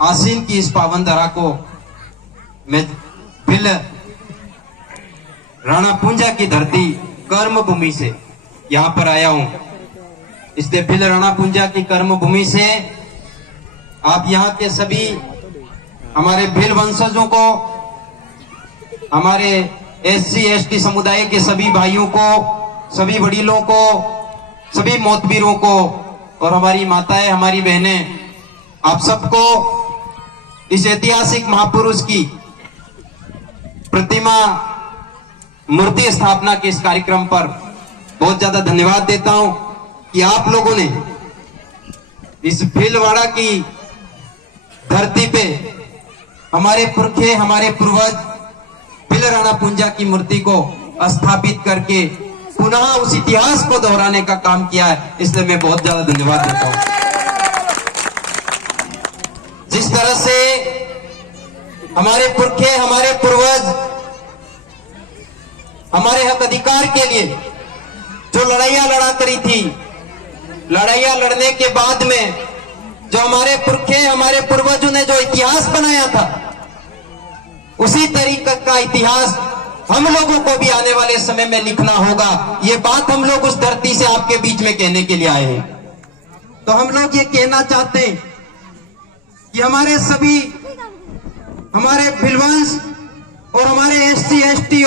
आसीन की इस पावन धरा को मैं भिल राणा पुंजा की धरती कर्म भूमि से यहाँ पर आया हूं। इसलिए भिल राणा पुंजा की कर्म भूमि से आप यहाँ के सभी हमारे भिल वंशजों को, हमारे SC ST समुदाय के सभी भाइयों को, सभी वडीलों को, सभी मौतवीरों को और हमारी माताएं, हमारी बहनें, आप सबको इस ऐतिहासिक महापुरुष की प्रतिमा मूर्ति स्थापना के इस कार्यक्रम पर बहुत ज्यादा धन्यवाद देता हूं कि आप लोगों ने इस भीलवाड़ा की धरती पे हमारे पुरखे, हमारे पूर्वज भिल राणा पुंजा की मूर्ति को स्थापित करके पुनः उस इतिहास को दोहराने का काम किया है। इसलिए मैं बहुत ज्यादा धन्यवाद देता हूं। जिस तरह से हमारे पुरखे, हमारे पूर्वज हमारे हक अधिकार के लिए जो लड़ाइयां लड़ा करी थी, लड़ाइयां लड़ने के बाद में जो हमारे पुरखे, हमारे पूर्वजों ने जो इतिहास बनाया था, उसी तरीके का इतिहास हम लोगों को भी आने वाले समय में लिखना होगा। ये बात हम लोग उस धरती से आपके बीच में कहने के लिए आए हैं। तो हम लोग ये कहना चाहते हैं कि हमारे सभी, हमारे भिलवंश और हमारे SC ST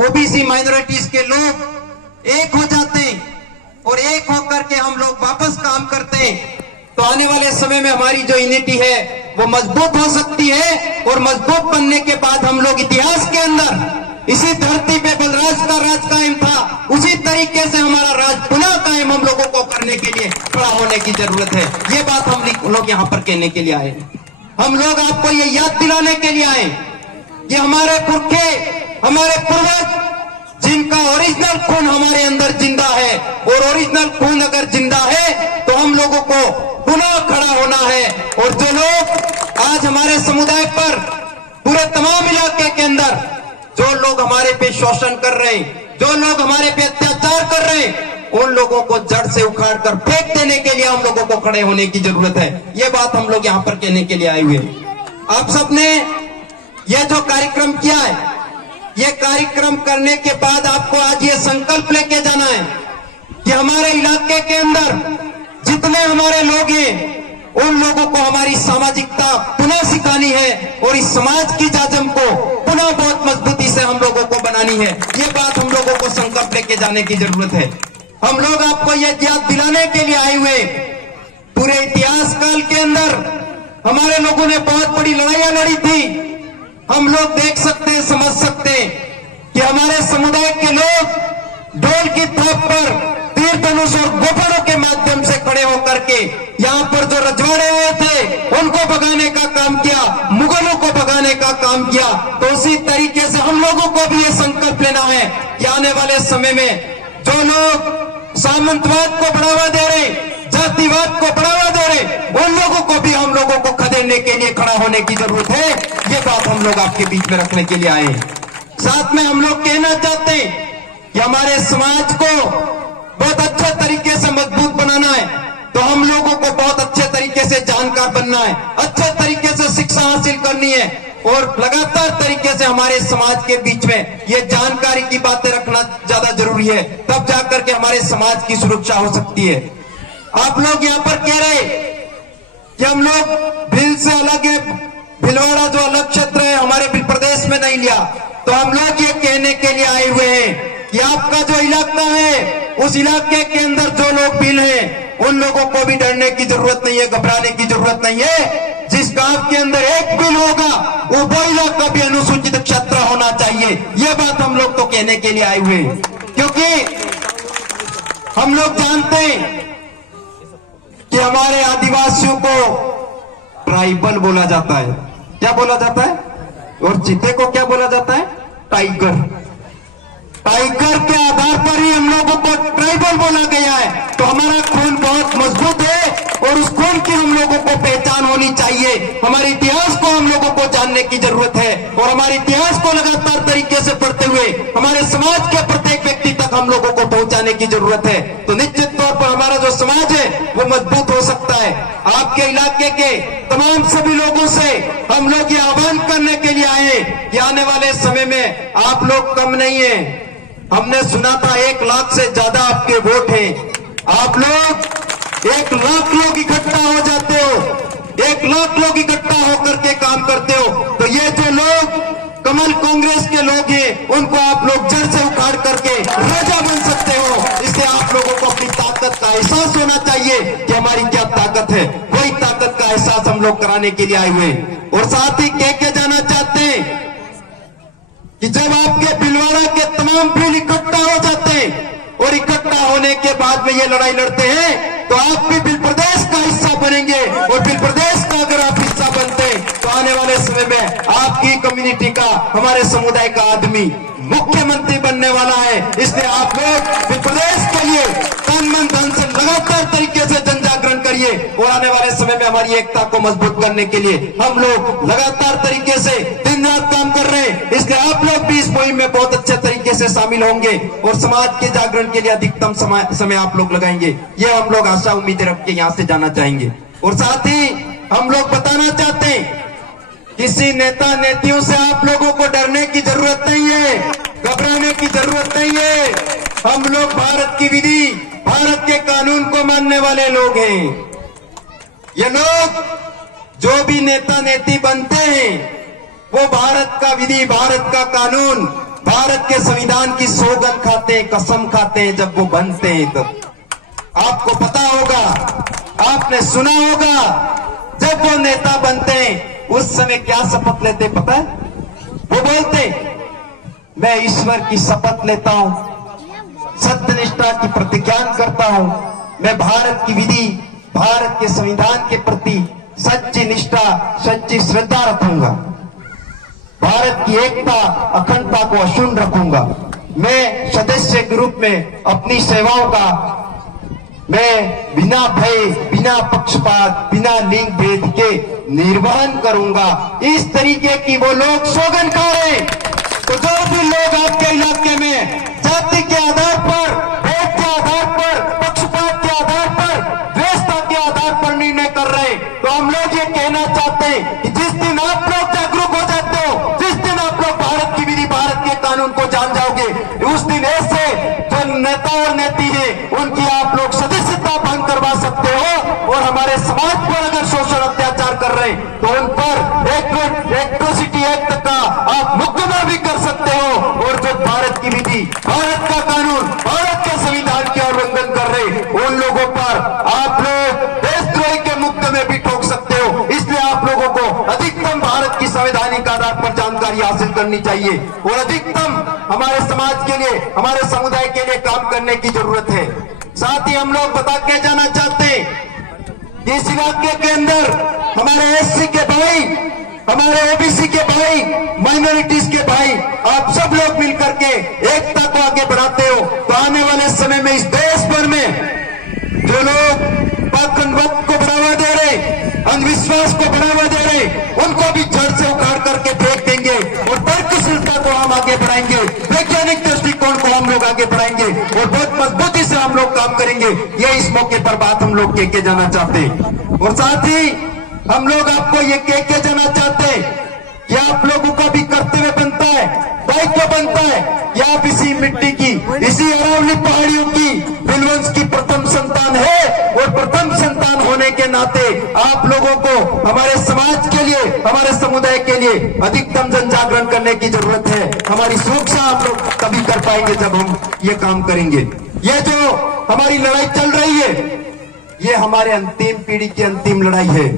OBC माइनॉरिटीज के लोग एक हो जाते हैं और एक होकर के हम लोग वापस काम करते हैं, तो आने वाले समय में हमारी जो यूनिटी है वो मजबूत हो सकती है। और मजबूत बनने के बाद हम लोग इतिहास के अंदर इसी धरती पे बलराज का राज कायम था, उसी तरीके से हमारा राज पुनः कायम हम लोगों को करने के लिए खड़ा होने की जरूरत है। ये बात हम लोग यहाँ पर कहने के लिए आए। हम लोग आपको ये याद दिलाने के लिए आए कि हमारे पुरखे, हमारे पूर्वज, जिनका ओरिजिनल खून हमारे अंदर जिंदा है, और ओरिजिनल खून अगर जिंदा है तो हम लोगों को पुनः खड़ा होना है। और जो लोग आज हमारे समुदाय पर, पूरे तमाम इलाके के अंदर जो लोग हमारे पे शोषण कर रहे हैं, जो लोग हमारे पे अत्याचार कर रहे हैं, उन लोगों को जड़ से उखाड़ कर फेंक देने के लिए हम लोगों को खड़े होने की जरूरत है। ये बात हम लोग यहाँ पर कहने के लिए आए हुए हैं। आप सबने ये जो कार्यक्रम किया है, ये कार्यक्रम करने के बाद आपको आज ये संकल्प लेके जाना है कि हमारे इलाके के अंदर जितने हमारे लोग हैं, उन लोगों को हमारी सामाजिकता पुनः सिखानी है और इस समाज की जाजम को पुनः बहुत मजबूती से हम लोगों को बनानी है। ये बात हम लोगों को संकल्प लेके जाने की जरूरत है। हम लोग आपको ये याद दिलाने के लिए आए हुए, पूरे इतिहास काल के अंदर हमारे लोगों ने बहुत बड़ी लड़ाइयां लड़ी थी। हम लोग देख सकते हैं, समझ सकते हैं कि हमारे समुदाय के लोग ढोल की थाप पर तीर धनुष और गोफरों के माध्यम से खड़े होकर के यहाँ पर जो रजवाड़े आए थे उनको भगाने का काम किया, मुगलों को भगाने का काम किया। तो उसी तरीके से हम लोगों को भी ये संकल्प लेना है कि आने वाले समय में जो लोग सामंतवाद को बढ़ावा दे रहे, जातिवाद को बढ़ावा दे रहे, उन लोगों को भी हम लोगों को खदेड़ने के लिए खड़ा होने की जरूरत है। ये बात हम लोग आपके बीच में रखने के लिए आए हैं। साथ में हम लोग कहना चाहते हैं कि हमारे समाज को बहुत अच्छे तरीके से मजबूत बनाना है, तो हम लोगों को बहुत अच्छे तरीके से जानकार बनना है, अच्छे तरीके से शिक्षा हासिल करनी है और लगातार तरीके से हमारे समाज के बीच में ये जानकारी की बातें रखना ज्यादा जरूरी है। तब जाकर के हमारे समाज की सुरक्षा हो सकती है। आप लोग यहाँ पर कह रहे कि हम लोग भिल से अलग है, भिलवाड़ा जो अलग क्षेत्र है हमारे भिल प्रदेश में नहीं लिया, तो हम लोग ये कहने के लिए आए हुए हैं कि आपका जो इलाका है, उस इलाके के अंदर जो लोग भिल हैं, उन लोगों को भी डरने की जरूरत नहीं है, घबराने की जरूरत नहीं है। जिस गांव के अंदर एक भिल होगा, वो इलाका भी अनुसूचित क्षेत्र होना चाहिए। ये बात हम लोग तो कहने के लिए आए हुए हैं, क्योंकि हम लोग जानते हैं कि हमारे आदिवासियों को ट्राइबल बोला जाता है। क्या बोला जाता है? और चीते को क्या बोला जाता है? टाइगर। टाइगर के आधार पर ही हम लोगों को ट्राइबल बोला गया है। तो हमारा खून बहुत मजबूत है और उस खून की हम लोगों को पहचान होनी चाहिए। हमारे इतिहास को हम लोगों को जानने की जरूरत है और हमारे इतिहास को लगातार तरीके से पढ़ते हुए हमारे समाज के प्रत्येक व्यक्ति तक हम लोगों को पहुंचाने की जरूरत है। तो निश्चित तौर पर हमारा जो समाज है वो मजबूत हो सकता है। आप आपके इलाके के तमाम सभी लोगों से हम लोग ये आह्वान करने के लिए आए कि आने वाले समय में आप लोग कम नहीं है। हमने सुना था 1 लाख से ज्यादा आपके वोट हैं। आप लोग 1 लाख लोग इकट्ठा हो जाते हो, 1 लाख लोग इकट्ठा होकर के काम करते हो, तो ये जो लोग कमल कांग्रेस के लोग हैं उनको आप लोग जड़ से उखाड़ करके राजा बन सकते हो। इसलिए आप लोगों को अपनी ताकत का एहसास होना चाहिए कि हमारी क्या ताकत है। वही ताकत का एहसास हम लोग कराने के लिए आए हुए हैं। और साथ ही कह जाना चाहते हैं कि जब आपके भिलवाड़ा के तमाम भील इकट्ठा हो जाते हैं और इकट्ठा होने के बाद में ये लड़ाई लड़ते हैं तो आप भी भील प्रदेश का हिस्सा बनेंगे। और भील प्रदेश का अगर आप हिस्सा बनते हैं तो आने वाले समय में आपकी कम्युनिटी का, हमारे समुदाय का आदमी मुख्यमंत्री बनने वाला है। इसलिए आप लोग भील प्रदेश के लिए तन मन धन से लगातार तरीके से जन जागरण करिए और आने वाले समय में हमारी एकता को मजबूत करने के लिए हम लोग लगातार तरीके से दिन रात काम कर रहे हैं। इसलिए आप लोग भी इस मुहिम में बहुत अच्छे तरीके से शामिल होंगे और समाज के जागरण के लिए अधिकतम समय आप लोग लगाएंगे। ये हम लोग आशा उम्मीद रख के यहाँ से जाना चाहेंगे। और साथ ही हम लोग बताना चाहते हैं, किसी नेता नेतियों से आप लोगों को डरने की जरूरत नहीं है, घबराने की जरूरत नहीं है। हम लोग भारत की विधि, भारत के कानून को मानने वाले लोग हैं। ये लोग जो भी नेता नेती बनते हैं वो भारत का विधि, भारत का कानून, भारत के संविधान की सौगंध खाते हैं, कसम खाते हैं जब वो बनते हैं। तब आपको पता होगा, आपने सुना होगा, जब वो नेता बनते हैं उस समय क्या शपथ लेते पता है? वो बोलते मैं ईश्वर की शपथ लेता हूं, सत्यनिष्ठा की प्रतिज्ञा करता हूं, मैं भारत की विधि, भारत के संविधान के प्रति सच्ची निष्ठा, सच्ची श्रद्धा रखूंगा, भारत की एकता अखंडता को अक्षुण्ण रखूंगा, मैं सदस्य के रूप में अपनी सेवाओं का मैं बिना भय, बिना पक्षपात, बिना लिंग भेद के निर्वहन करूंगा। इस तरीके की वो लोग सौगंध खा रहे हैं। तो जो भी लोग आपके इलाके में जाति के आधार पर, भेद के आधार पर, पक्षपात के आधार पर, द्वेषता के आधार पर निर्णय कर रहे हैं, तो हम लोग ये कहना चाहते हैं कि जिस दिन आप लोग जागरूक हो जाते हो, जिस दिन आप लोग भारत की विधि, भारत के कानून को जान जाओगे, उस दिन ऐसे जो नेता और नेती है उनकी आप लोग सदस्यता भंग करवा सकते हो। और हमारे समाज पर अगर शोषण अत्याचार कर रहे हैं तो उन पर एट्रोसिटी एक्ट का आप मुकदमा भी कर सकते हो। और जो भारत की विधि, भारत का कानून, भारत के संविधान के उल्लंघन कर रहे उन लोगों पर आप लोग देशद्रोही के मुकदमे भी ठोक सकते हो। इसलिए आप लोगों को अधिकतम भारत की संवैधानिक आधार पर जानकारी हासिल करनी चाहिए और अधिकतम हमारे समाज के लिए, हमारे समुदाय के लिए काम करने की जरूरत है। साथ ही हम लोग बता के जाना चाहते हैं कि इस इलाके के अंदर हमारे एससी के भाई, हमारे ओबीसी के भाई, माइनॉरिटीज के भाई, आप सब लोग मिलकर के एकता को आगे बढ़ाते हो तो आने वाले समय में इस देश भर में जो लोग पाखंडवाद को बढ़ावा दे रहे, अंधविश्वास को बढ़ावा दे रहे, उनको भी जड़ से उखाड़ करके फेंक देंगे और तर्कशीलता को हम आगे बढ़ाएंगे, वैज्ञानिक दृष्टिकोण को हम लोग आगे बढ़ाएंगे और बहुत मजबूती से हम लोग काम करेंगे। ये इस मौके पर बात हम लोग कह के जाना चाहते हैं। और साथ ही हम लोग आपको ये कह के जाना चाहते हैं कि आप लोगों का भी कर्तव्य बनता है, दायित्व बनता है कि आप इसी मिट्टी की, इसी अरावली पहाड़ियों की बिलवंश की प्रथम संतान है और प्रथम संतान होने के नाते आप लोगों को हमारे समाज के लिए, हमारे समुदाय के लिए अधिकतम जन जागरण करने की जरूरत है। हमारी सुरक्षा हम लोग तभी कर पाएंगे जब हम ये काम करेंगे। ये जो हमारी लड़ाई चल रही है ये हमारे अंतिम पीढ़ी की अंतिम लड़ाई है।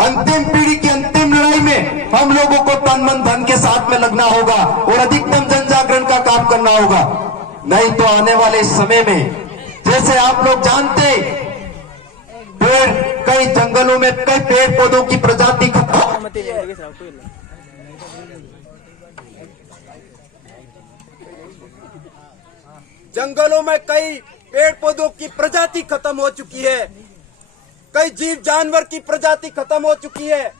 अंतिम पीढ़ी की अंतिम लड़ाई में हम लोगों को तन मन धन के साथ में लगना होगा और अधिकतम जन जागरण का काम करना होगा। नहीं तो आने वाले समय में जैसे आप लोग जानते, पेड़, कई जंगलों में कई पेड़ पौधों की प्रजाति जंगलों में कई पेड़ पौधों की प्रजाति खत्म हो चुकी है, कई जीव जानवर की प्रजाति खत्म हो चुकी है।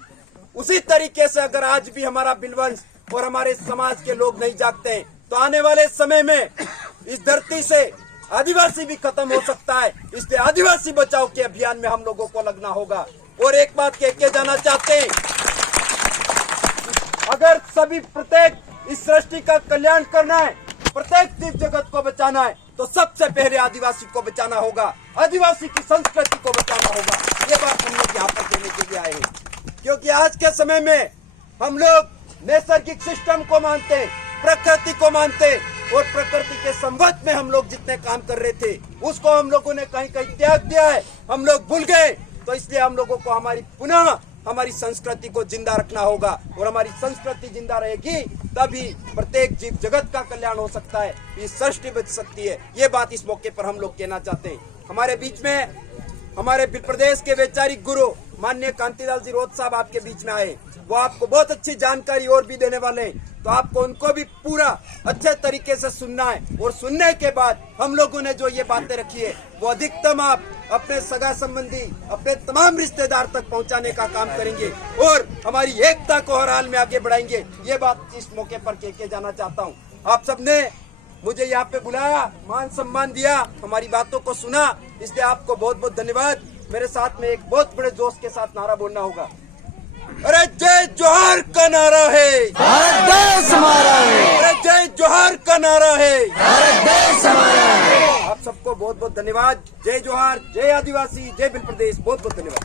उसी तरीके से अगर आज भी हमारा बिलवंश और हमारे समाज के लोग नहीं जागते तो आने वाले समय में इस धरती से आदिवासी भी खत्म हो सकता है। इसलिए आदिवासी बचाओ के अभियान में हम लोगों को लगना होगा। और एक बात कह के जाना चाहते हैं, अगर सभी प्रत्येक इस सृष्टि का कल्याण करना है, प्रत्येक जीव जगत को बचाना है, तो सबसे पहले आदिवासी को बचाना होगा, आदिवासी की संस्कृति को बचाना होगा। ये बात हम लोग यहाँ पर कहने के लिए आए हैं, क्योंकि आज के समय में हम लोग नैसर्गिक सिस्टम को मानते हैं, प्रकृति को मानते हैं, और प्रकृति के संबंध में हम लोग जितने काम कर रहे थे उसको हम लोगों ने कहीं कहीं त्याग दिया है, हम लोग भूल गए। तो इसलिए हम लोगों को पुनः हमारी संस्कृति को जिंदा रखना होगा, और हमारी संस्कृति जिंदा रहेगी तभी प्रत्येक जीव जगत का कल्याण हो सकता है, ये सृष्टि बच सकती है। ये बात इस मौके पर हम लोग कहना चाहते हैं। हमारे बीच में हमारे प्रदेश के वैचारिक गुरु माननीय कांतिलाल जी रोध साहब आपके बीच में आए, वो आपको बहुत अच्छी जानकारी और भी देने वाले हैं, तो आपको उनको भी पूरा अच्छे तरीके से सुनना है, और सुनने के बाद हम लोगों ने जो ये बातें रखी है वो अधिकतम आप अपने सगा संबंधी, अपने तमाम रिश्तेदार तक पहुंचाने का काम करेंगे, और हमारी एकता को हर हाल में आगे बढ़ाएंगे। ये बात इस मौके पर कह के जाना चाहता हूँ। आप सबने मुझे यहाँ पे बुलाया, मान सम्मान दिया, हमारी बातों को सुना, इसलिए आपको बहुत बहुत धन्यवाद। मेरे साथ में एक बहुत बड़े जोश के साथ नारा बोलना होगा। अरे जय जोहार का नारा है, भारत देश हमारा है, अरे जय जोहार का नारा है, भारत देश हमारा है। आप सबको बहुत बहुत धन्यवाद। जय जोहार, जय आदिवासी, जय बिल प्रदेश, बहुत बहुत धन्यवाद।